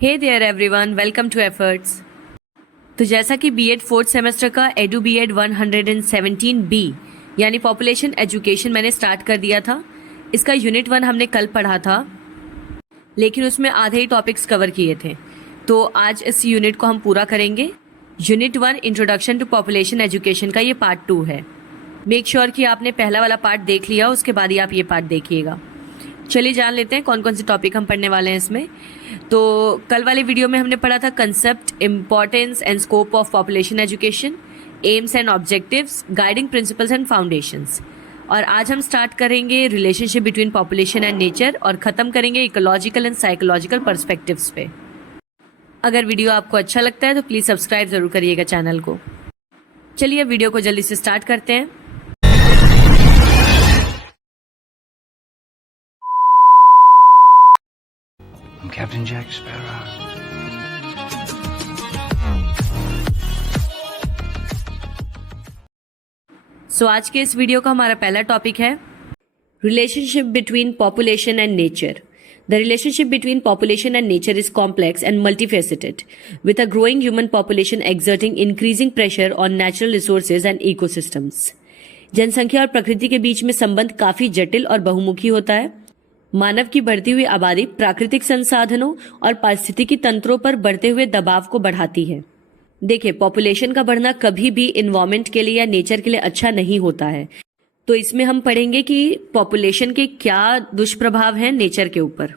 Hey there everyone, welcome to efforts. तो जैसा कि बीएड फोर्थ सेमेस्टर का एडू बीएड 117B यानी पॉपुलेशन एजुकेशन मैंने स्टार्ट कर दिया था। इसका यूनिट 1 हमने कल पढ़ा था, लेकिन उसमें आधे ही टॉपिक्स कवर किए थे। तो आज इस यूनिट को हम पूरा करेंगे। Unit 1 introduction to population education का ये पार्ट 2 है। मेक श्योर कि आपने पहला वाला पार्ट देख लिया, उसके बाद ही आप ये पार्ट देखिएगा। चलिए जान लेते हैं कौन कौन से टॉपिक हम पढ़ने वाले हैं इसमें। तो कल वाले वीडियो में हमने पढ़ा था concept, importance and scope of population education, AIIMS and objectives, guiding principles and foundations. और आज हम स्टार्ट करेंगे relationship between population and nature और ख़त्म करेंगे इकोलॉजिकल एंड साइकोलॉजिकल पर्सपेक्टिव्स पे। अगर वीडियो आपको अच्छा लगता है तो प्लीज़ सब्सक्राइब ज़रूर करिएगा चैनल को। चलिए वीडियो को जल्दी से स्टार्ट करते हैं। I'm Captain Jack Sparrow. सो आज के इस वीडियो का हमारा पहला टॉपिक है relationship between population and nature. The relationship between population and nature is complex and multifaceted, with a growing human population exerting increasing pressure on natural resources and ecosystems. जनसंख्या और प्रकृति के बीच में संबंध काफी जटिल और बहुमुखी होता है। मानव की बढ़ती हुई आबादी प्राकृतिक संसाधनों और पारिस्थितिकी तंत्रों पर बढ़ते हुए दबाव को बढ़ाती है। देखिए, पॉपुलेशन का बढ़ना कभी भी इन्वायरमेंट के लिए या नेचर के लिए अच्छा नहीं होता है। तो इसमें हम पढ़ेंगे कि पॉपुलेशन के क्या दुष्प्रभाव हैं नेचर के ऊपर।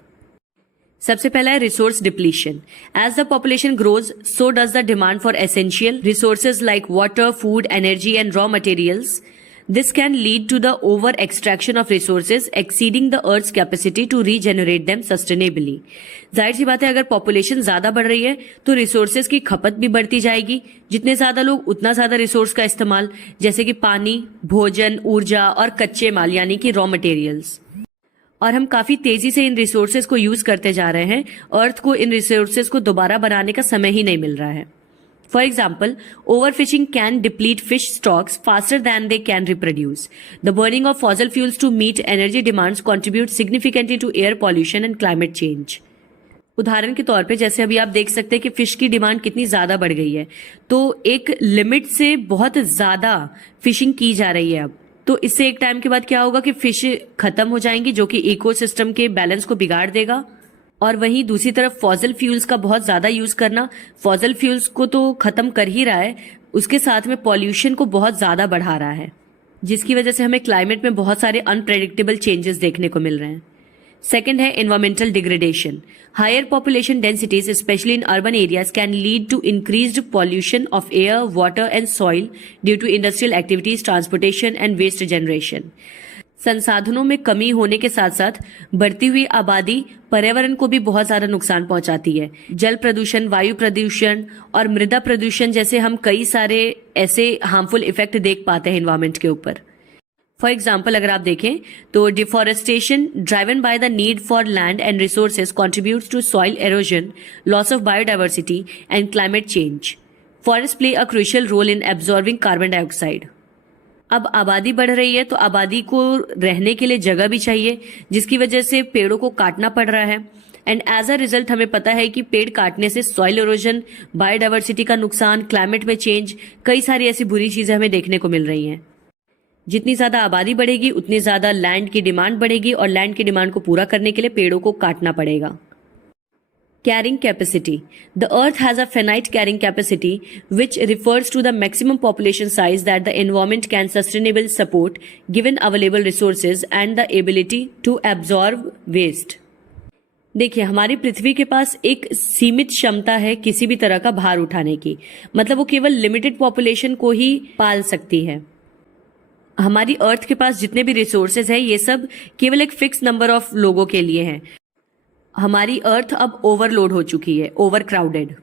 सबसे पहला है resource depletion. As the population grows so does the demand for essential resources like water, food, energy and raw materials. This can lead to the over extraction of resources exceeding the Earth's capacity to regenerate them sustainably. जाहिर सी बात है, अगर population ज्यादा बढ़ रही है तो resources की खपत भी बढ़ती जाएगी। जितने ज्यादा लोग उतना ज्यादा रिसोर्स का इस्तेमाल, जैसे कि पानी, भोजन, ऊर्जा और कच्चे माल यानी कि रॉ मटेरियल्स। और हम काफी तेजी से इन रिसोर्सेज को यूज करते जा रहे हैं। अर्थ को इन रिसोर्सेज को दोबारा बनाने का समय ही नहीं मिल रहा है। For example, overfishing can deplete fish stocks faster than they can reproduce. The burning of fossil fuels to meet energy demands contributes significantly to air pollution and climate change. उदाहरण के तौर पे जैसे अभी आप देख सकते हैं कि फिश की डिमांड कितनी ज्यादा बढ़ गई है, तो एक लिमिट से बहुत ज्यादा फिशिंग की जा रही है अब। तो इससे एक टाइम के बाद क्या होगा कि फिश खत्म हो जाएंगी, जो कि इकोसिस्टम के बैलेंस को बिगाड़ देगा। और वहीं दूसरी तरफ फॉसिल फ्यूल्स का बहुत ज्यादा यूज करना फॉसिल फ्यूल्स को तो खत्म कर ही रहा है, उसके साथ में पॉल्यूशन को बहुत ज्यादा बढ़ा रहा है, जिसकी वजह से हमें क्लाइमेट में बहुत सारे अनप्रेडिक्टेबल चेंजेस देखने को मिल रहे हैं। सेकंड है environmental degradation. Higher population densities specially in urban areas can lead to increased pollution of air, water and soil due to industrial activities, transportation and waste generation. संसाधनों में कमी होने के साथ साथ बढ़ती हुई आबादी पर्यावरण को भी बहुत ज्यादा नुकसान पहुंचाती है। जल प्रदूषण, वायु प्रदूषण और मृदा प्रदूषण जैसे हम कई सारे ऐसे हार्मफुल इफेक्ट देख पाते हैं एनवायरमेंट के ऊपर। फॉर एग्जाम्पल अगर आप देखें तो deforestation driven by the need for land and resources contributes to soil erosion, loss of biodiversity and climate change. Forest play a crucial role in absorbing carbon dioxide. अब आबादी बढ़ रही है तो आबादी को रहने के लिए जगह भी चाहिए, जिसकी वजह से पेड़ों को काटना पड़ रहा है। एंड एज अ रिजल्ट हमें पता है कि पेड़ काटने से सॉइल इरोजन, बायोडाइवर्सिटी का नुकसान, क्लाइमेट में चेंज, कई सारी ऐसी बुरी चीजें हमें देखने को मिल रही हैं। जितनी ज्यादा आबादी बढ़ेगी उतनी ज्यादा लैंड की डिमांड बढ़ेगी और लैंड की डिमांड को पूरा करने के लिए पेड़ों को काटना पड़ेगा। Carrying capacity. The Earth has a finite carrying capacity, which refers to the maximum population size that the environment can sustainably support given available resources and the ability to absorb waste. देखिए, हमारी पृथ्वी के पास एक सीमित क्षमता है किसी भी तरह का भार उठाने की। मतलब वो केवल लिमिटेड पॉपुलेशन को ही पाल सकती है। हमारी अर्थ के पास जितने भी रिसोर्सेज है ये सब केवल एक फिक्स नंबर ऑफ लोगों के लिए हैं। हमारी अर्थ अब ओवरलोड हो चुकी है, ओवर क्राउडेड।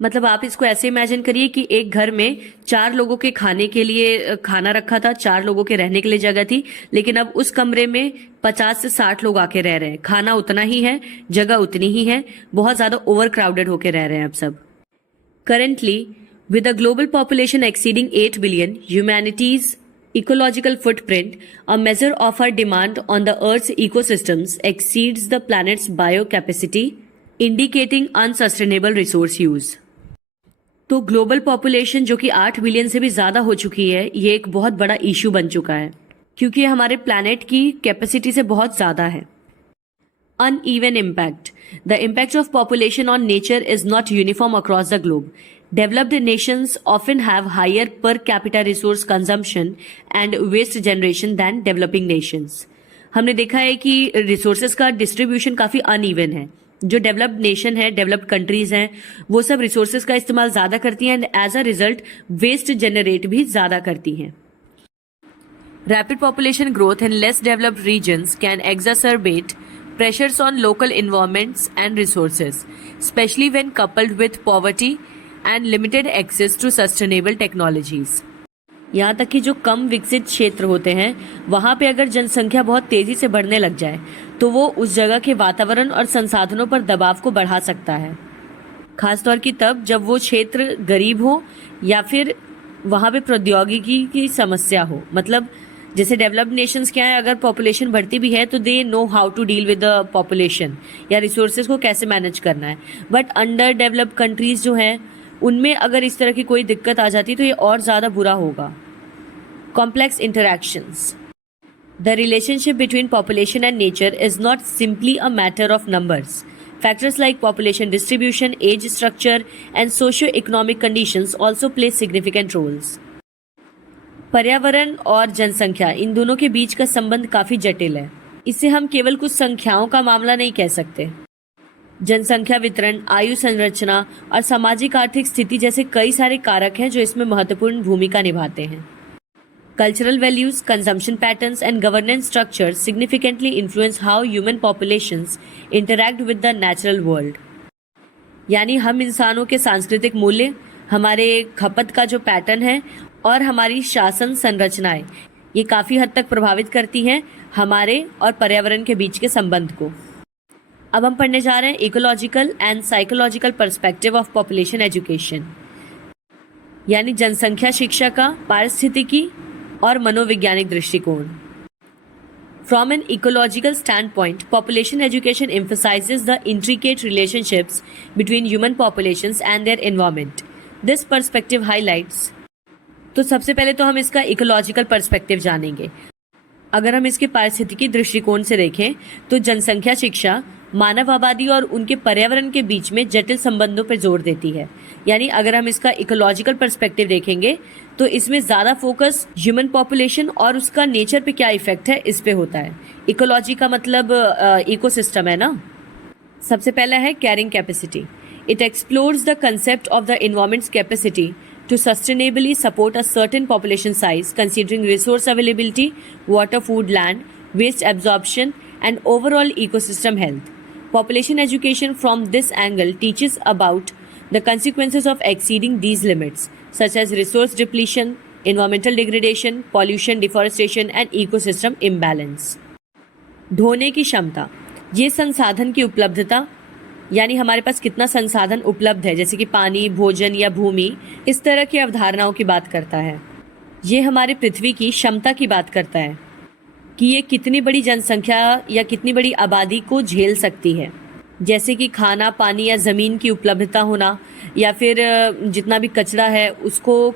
मतलब आप इसको ऐसे इमेजिन करिए कि एक घर में 4 लोगों के खाने के लिए खाना रखा था, 4 लोगों के रहने के लिए जगह थी, लेकिन अब उस कमरे में 50 से 60 लोग आके रह रहे हैं। खाना उतना ही है, जगह उतनी ही है, बहुत ज्यादा ओवर क्राउडेड होके रह रहे हैं अब सब। Currently with the global population exceeding 8 billion, humanities ecological footprint, a measure of our demand on the Earth's ecosystems, exceeds the planet's biocapacity indicating unsustainable resource use. तो ग्लोबल पॉपुलेशन जो कि 8 billion से भी ज्यादा हो चुकी है, ये एक बहुत बड़ा इशू बन चुका है क्योंकि हमारे प्लैनेट की कैपेसिटी से बहुत ज्यादा है। Uneven impact. The impact of population on nature is not uniform across the globe. Developed nations often have higher per capita resource consumption and waste generation than developing nations. हमने देखा है कि resources का distribution काफी uneven है। जो developed nation है, developed countries हैं, वो सब रिसोर्सेज का इस्तेमाल ज्यादा करती हैं and as a result waste generate भी ज्यादा करती हैं। Rapid population growth in less developed regions can exacerbate pressures on local environments and resources, especially when coupled with poverty and limited access to sustainable technologies. यहाँ तक कि जो कम विकसित क्षेत्र होते हैं, वहाँ पे अगर जनसंख्या बहुत तेजी से बढ़ने लग जाए तो वो उस जगह के वातावरण और संसाधनों पर दबाव को बढ़ा सकता है, खासतौर की तब जब वो क्षेत्र गरीब हो या फिर वहाँ पे प्रौद्योगिकी की समस्या हो। मतलब जैसे डेवलप्ड नेशंस क्या है, अगर पॉपुलेशन बढ़ती भी है तो they know how to deal with the population या रिसोर्सेज को कैसे मैनेज करना है। बट अंडर डेवलप्ड कंट्रीज जो हैं, उनमें अगर इस तरह की कोई दिक्कत आ जाती तो ये और ज़्यादा बुरा होगा। Complex interactions. The relationship between population and nature is not simply a matter of numbers. Factors like population distribution, age structure, and socio-economic conditions also play significant roles. पर्यावरण और जनसंख्या, इन दोनों के बीच का संबंध काफी जटिल है। इसे हम केवल कुछ संख्याओं का मामला नहीं कह सकते। जनसंख्या वितरण, आयु संरचना और सामाजिक आर्थिक स्थिति जैसे कई सारे कारक हैं जो इसमें महत्वपूर्ण भूमिका निभाते हैं। Cultural values, consumption patterns, and governance structures significantly influence how human populations interact with the natural world. यानी हम इंसानों के सांस्कृतिक मूल्य, हमारे खपत का जो पैटर्न है और हमारी शासन संरचनाएं, ये काफ़ी हद तक प्रभावित करती हैं हमारे और पर्यावरण के बीच के संबंध को। अब हम पढ़ने जा रहे हैं ecological and psychological perspective of population education, यानी जनसंख्या शिक्षा का पारिस्थितिकी और मनोवैज्ञानिक दृष्टिकोण। From an ecological standpoint, population education emphasizes the intricate relationships between human populations and their environment. This perspective highlights. तो सबसे पहले तो हम इसका इकोलॉजिकल पर्सपेक्टिव जानेंगे। अगर हम इसके पारिस्थितिकी दृष्टिकोण से देखें तो जनसंख्या शिक्षा मानव आबादी और उनके पर्यावरण के बीच में जटिल संबंधों पर जोर देती है। यानी अगर हम इसका इकोलॉजिकल पर्सपेक्टिव देखेंगे तो इसमें ज़्यादा फोकस ह्यूमन पॉपुलेशन और उसका नेचर पे क्या इफेक्ट है इस पे होता है। इकोलॉजी का मतलब इकोसिस्टम है ना। सबसे पहला है carrying capacity. It explores the concept of the environments capacity to sustainably support a certain population size considering resource availability, water, food, land, waste absorption and overall ecosystem health. Population education from this angle teaches about the consequences of exceeding these limits such as resource depletion, environmental degradation, pollution, deforestation and ecosystem imbalance. ढोने की क्षमता, ये संसाधन की उपलब्धता यानी हमारे पास कितना संसाधन उपलब्ध है, जैसे कि पानी, भोजन या भूमि, इस तरह की अवधारणाओं की बात करता है। ये हमारे पृथ्वी की क्षमता की बात करता है कि ये कितनी बड़ी जनसंख्या या कितनी बड़ी आबादी को झेल सकती है, जैसे कि खाना, पानी या ज़मीन की उपलब्धता होना या फिर जितना भी कचरा है उसको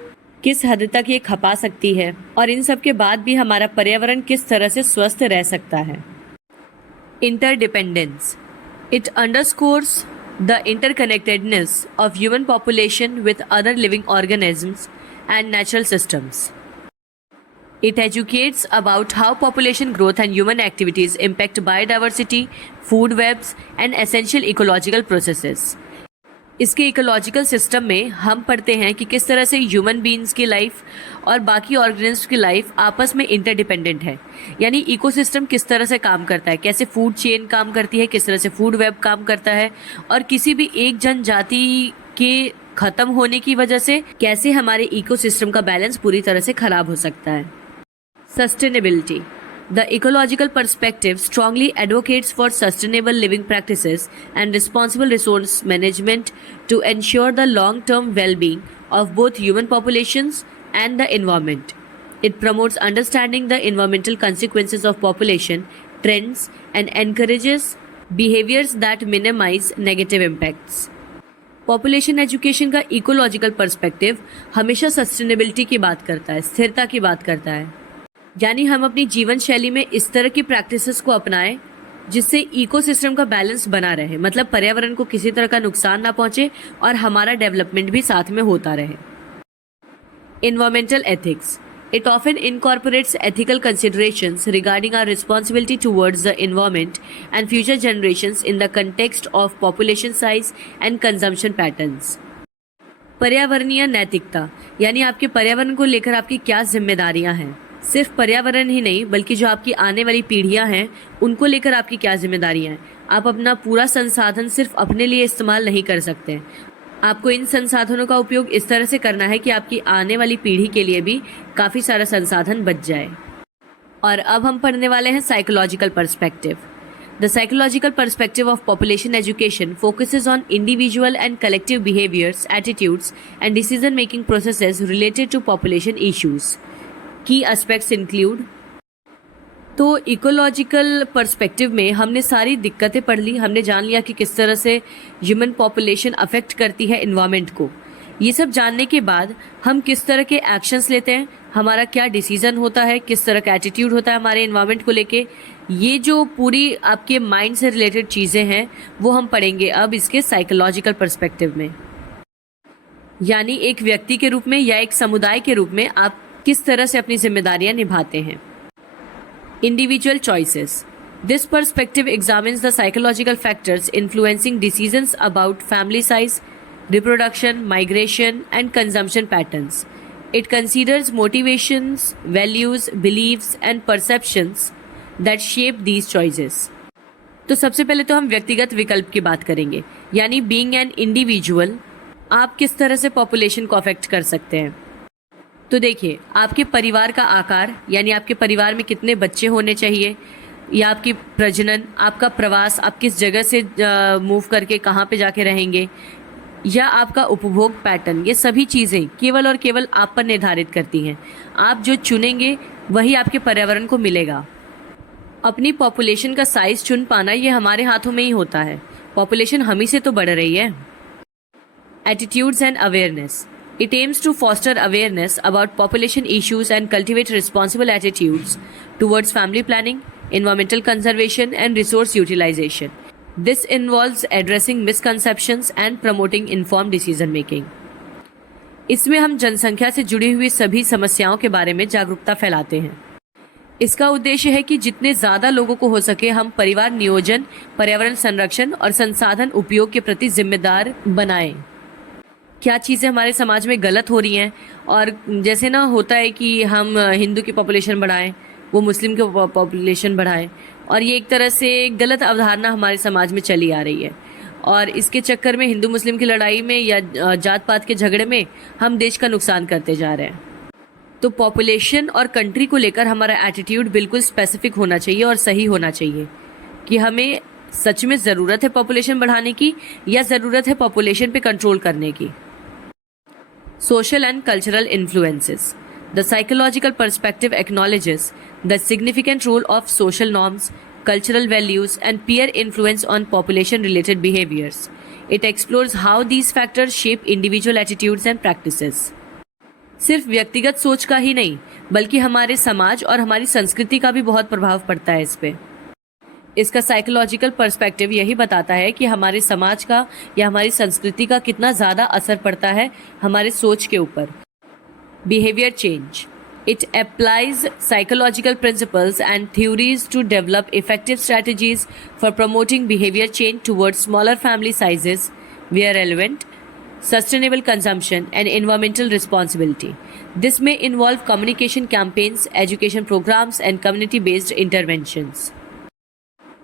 किस हद तक ये खपा सकती है और इन सब के बाद भी हमारा पर्यावरण किस तरह से स्वस्थ रह सकता है। Interdependence. It underscores the interconnectedness of human population with other living organisms and natural systems. It educates about how population growth and human activities impact biodiversity, food webs, and essential ecological processes. इसके ecological system में हम पढ़ते हैं कि किस तरह से human beings की लाइफ और बाकी ऑर्गेनिज्म की लाइफ आपस में इंटरडिपेंडेंट है। यानी इकोसिस्टम किस तरह से काम करता है, कैसे फूड चेन काम करती है, किस तरह से फूड वेब काम करता है और किसी भी एक जनजाति के खत्म होने की वजह से कैसे हमारे इकोसिस्टम का बैलेंस पूरी तरह से खराब हो सकता है। Sustainability. The ecological perspective strongly advocates for sustainable living practices and responsible resource management to ensure the long-term well-being of both human populations and the environment. It promotes understanding the environmental consequences of population trends and encourages behaviours that minimise negative impacts. Population education का ecological perspective हमेशा sustainability की बात करता है, स्थिरता की बात करता है। यानी हम अपनी जीवन शैली में इस तरह की प्रैक्टिसेस को अपनाएं जिससे इकोसिस्टम का बैलेंस बना रहे, मतलब पर्यावरण को किसी तरह का नुकसान ना पहुंचे और हमारा डेवलपमेंट भी साथ में होता रहे। Environmental ethics. It often incorporates ethical considerations regarding our responsibility towards the environment and future generations in the context of population size and consumption patterns. पर्यावरणीय नैतिकता यानी आपके पर्यावरण को लेकर आपकी क्या जिम्मेदारियां हैं। सिर्फ पर्यावरण ही नहीं बल्कि जो आपकी आने वाली पीढ़ियां हैं उनको लेकर आपकी क्या जिम्मेदारियां हैं। आप अपना पूरा संसाधन सिर्फ अपने लिए इस्तेमाल नहीं कर सकते। आपको इन संसाधनों का उपयोग इस तरह से करना है कि आपकी आने वाली पीढ़ी के लिए भी काफ़ी सारा संसाधन बच जाए। और अब हम पढ़ने वाले हैं psychological perspective. The psychological perspective of population education focuses on individual and collective behaviours, attitudes and decision making processes related to population issues. Key aspects include. तो इकोलॉजिकल पर्सपेक्टिव में हमने सारी दिक्कतें पढ़ ली, हमने जान लिया कि किस तरह से ह्यूमन पॉपुलेशन अफेक्ट करती है इन्वायरमेंट को। ये सब जानने के बाद हम किस तरह के एक्शंस लेते हैं, हमारा क्या डिसीजन होता है, किस तरह का एटीट्यूड होता है हमारे इन्वायरमेंट को लेके, ये जो पूरी आपके माइंड से रिलेटेड चीज़ें हैं वो हम पढ़ेंगे अब इसके साइकोलॉजिकल पर्सपेक्टिव में। यानी एक व्यक्ति के रूप में या एक समुदाय के रूप में आप किस तरह से अपनी जिम्मेदारियां निभाते हैं। Individual choices. This perspective examines the psychological factors influencing decisions about family size, reproduction, migration, and consumption patterns. It considers motivations, values, beliefs, and perceptions that shape these choices. तो सबसे पहले तो हम व्यक्तिगत विकल्प की बात करेंगे, यानी बीइंग एन इंडिविजुअल आप किस तरह से पॉपुलेशन को अफेक्ट कर सकते हैं। तो देखिए, आपके परिवार का आकार यानी आपके परिवार में कितने बच्चे होने चाहिए, या आपकी प्रजनन, आपका प्रवास, आप किस जगह से मूव करके कहाँ पे जाके रहेंगे, या आपका उपभोग पैटर्न, ये सभी चीज़ें केवल और केवल आप पर निर्धारित करती हैं। आप जो चुनेंगे वही आपके पर्यावरण को मिलेगा। अपनी पॉपुलेशन का साइज चुन पाना ये हमारे हाथों में ही होता है। पॉपुलेशन हम ही से तो बढ़ रही है। Attitudes and awareness. It aims to foster awareness about population issues and cultivate responsible attitudes towards family planning, environmental conservation, and resource utilization. This involves addressing misconceptions and promoting informed decision making. इसमें हम जनसंख्या से जुड़ी हुई सभी समस्याओं के बारे में जागरूकता फैलाते हैं। इसका उद्देश्य है कि जितने ज़्यादा लोगों को हो सके हम परिवार नियोजन, पर्यावरण संरक्षण और संसाधन उपयोग के प्रति जिम्मेदार बनाएं। क्या चीज़ें हमारे समाज में गलत हो रही हैं, और जैसे ना होता है कि हम हिंदू की पॉपुलेशन बढ़ाएं, वो मुस्लिम की पॉपुलेशन बढ़ाएं, और ये एक तरह से गलत अवधारणा हमारे समाज में चली आ रही है। और इसके चक्कर में हिंदू मुस्लिम की लड़ाई में या जात पात के झगड़े में हम देश का नुकसान करते जा रहे हैं। तो पॉपुलेशन और कंट्री को लेकर हमारा एटीट्यूड बिल्कुल स्पेसिफिक होना चाहिए और सही होना चाहिए कि हमें सच में ज़रूरत है पॉपुलेशन बढ़ाने की या ज़रूरत है पॉपुलेशन पे कंट्रोल करने की। Social and cultural influences. The psychological perspective acknowledges the significant role of social norms, cultural values, and peer influence on population-related behaviors. It explores how these factors shape individual attitudes and practices. सिर्फ व्यक्तिगत सोच का ही नहीं बल्कि हमारे समाज और हमारी संस्कृति का भी बहुत प्रभाव पड़ता है इस पे। इसका साइकोलॉजिकल पर्सपेक्टिव यही बताता है कि हमारे समाज का या हमारी संस्कृति का कितना ज़्यादा असर पड़ता है हमारे सोच के ऊपर। Behaviour change. It applies psychological principles and theories to develop effective strategies for promoting behaviour change towards smaller family sizes where relevant, sustainable consumption, and environmental responsibility. This may involve communication campaigns, education programs, and community-based interventions.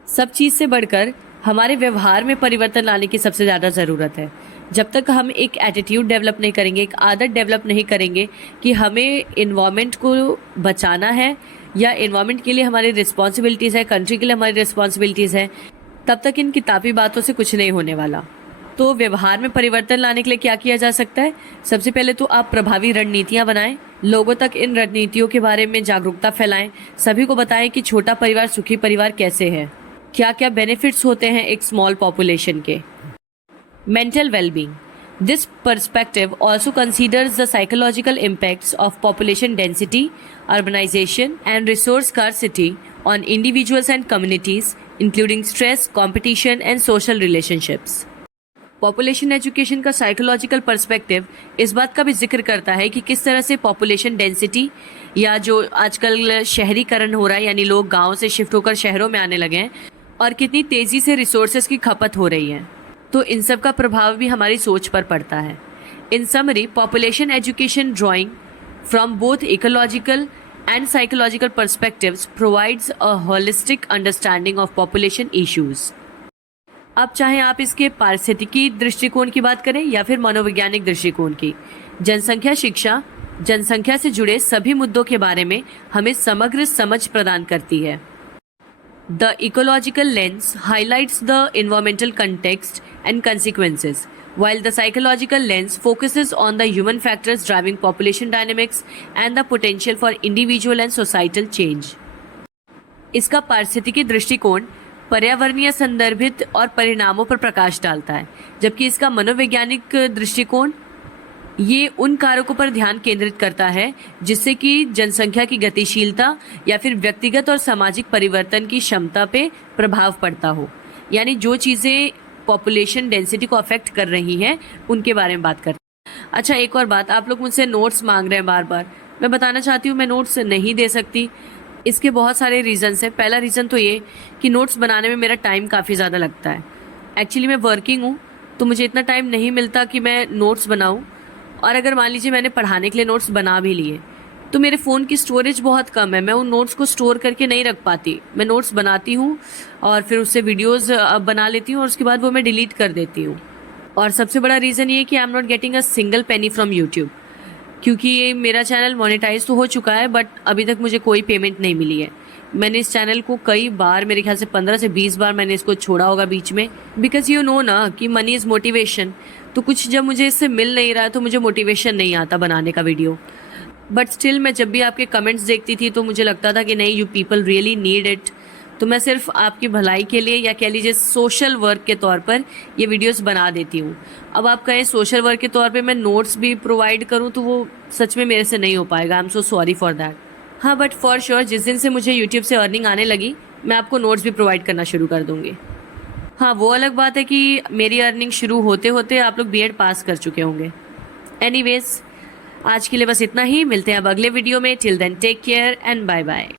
सब चीज़ से बढ़कर हमारे व्यवहार में परिवर्तन लाने की सबसे ज़्यादा ज़रूरत है। जब तक हम एक एटीट्यूड डेवलप नहीं करेंगे, एक आदत डेवलप नहीं करेंगे कि हमें इन्वायरमेंट को बचाना है या इन्वायरमेंट के लिए हमारी रिस्पॉन्सिबिलिटीज़ है, कंट्री के लिए हमारी रिस्पॉन्सिबिलिटीज़ है, तब तक इन किताबी बातों से कुछ नहीं होने वाला। तो व्यवहार में परिवर्तन लाने के लिए क्या किया जा सकता है? सबसे पहले तो आप प्रभावी रणनीतियाँ बनाएं, लोगों तक इन रणनीतियों के बारे में जागरूकता फैलाएं, सभी को बताएं कि छोटा परिवार सुखी परिवार कैसे है। क्या क्या बेनिफिट्स होते हैं एक स्मॉल पॉपुलेशन के। Mental wellbeing, this perspective also considers the psychological impacts of population density, urbanisation and resource scarcity on individuals and communities, including stress, competition, and social relationships. Population education का psychological perspective इस बात का भी जिक्र करता है कि किस तरह से पॉपुलेशन डेंसिटी या जो आजकल शहरीकरण हो रहा है, यानी लोग गांव से शिफ्ट होकर शहरों में आने लगे हैं, और कितनी तेज़ी से रिसोर्सेज की खपत हो रही है, तो इन सब का प्रभाव भी हमारी सोच पर पड़ता है। इन summary, population education drawing from both ecological and psychological perspectives provides a holistic understanding of population issues. अब चाहे आप इसके पारिस्थितिकी दृष्टिकोण की बात करें या फिर मनोवैज्ञानिक दृष्टिकोण की, जनसंख्या शिक्षा जनसंख्या से जुड़े सभी मुद्दों के बारे में हमें समग्र समझ प्रदान करती है। The ecological lens highlights the environmental context and consequences, while the psychological lens focuses on the human factors driving population dynamics and the potential for individual and societal change. इसका पारिस्थितिकी दृष्टिकोण पर्यावरणीय संदर्भित और परिणामों पर प्रकाश डालता है, जबकि इसका मनोवैज्ञानिक दृष्टिकोण ये उन कारकों पर ध्यान केंद्रित करता है जिससे कि जनसंख्या की गतिशीलता या फिर व्यक्तिगत और सामाजिक परिवर्तन की क्षमता पे प्रभाव पड़ता हो, यानी जो चीज़ें पॉपुलेशन डेंसिटी को अफेक्ट कर रही हैं उनके बारे में बात करते हैं। अच्छा, एक और बात, आप लोग मुझसे नोट्स मांग रहे हैं बार बार। मैं बताना चाहती हूँ मैं नोट्स नहीं दे सकती। इसके बहुत सारे रीज़न्स हैं। पहला रीज़न तो ये कि नोट्स बनाने में मेरा टाइम काफ़ी ज़्यादा लगता है। एक्चुअली मैं वर्किंग हूँ, तो मुझे इतना टाइम नहीं मिलता कि मैं नोट्स बनाऊँ, और अगर मान लीजिए मैंने पढ़ाने के लिए नोट्स बना भी लिए तो मेरे फ़ोन की स्टोरेज बहुत कम है, मैं उन नोट्स को स्टोर करके नहीं रख पाती। मैं नोट्स बनाती हूँ और फिर उससे वीडियोस बना लेती हूँ और उसके बाद वो मैं डिलीट कर देती हूँ। और सबसे बड़ा रीज़न ये कि I am not getting a single penny from YouTube, क्योंकि ये मेरा चैनल मोनेटाइज तो हो चुका है बट अभी तक मुझे कोई पेमेंट नहीं मिली है। मैंने इस चैनल को कई बार, मेरे ख्याल से 15 से 20 बार मैंने इसको छोड़ा होगा बीच में, बिकॉज यू नो ना कि मनी इज़ मोटिवेशन। तो कुछ जब मुझे इससे मिल नहीं रहा है तो मुझे मोटिवेशन नहीं आता बनाने का वीडियो। बट स्टिल मैं जब भी आपके कमेंट्स देखती थी तो मुझे लगता था कि नहीं, you people really need it. तो मैं सिर्फ आपकी भलाई के लिए या कह लीजिए सोशल वर्क के तौर पर ये वीडियोस बना देती हूँ। अब आप कहें सोशल वर्क के तौर पे मैं नोट्स भी प्रोवाइड करूँ तो वो सच में मेरे से नहीं हो पाएगा। I am so sorry for that. हाँ, बट फॉर श्योर जिस दिन से मुझे यूट्यूब से अर्निंग आने लगी मैं आपको नोट्स भी प्रोवाइड करना शुरू कर दूँगी। हाँ, वो अलग बात है कि मेरी अर्निंग शुरू होते होते आप लोग बीएड पास कर चुके होंगे। एनीवेज, आज के लिए बस इतना ही। मिलते हैं अब अगले वीडियो में। Till then take care and bye bye.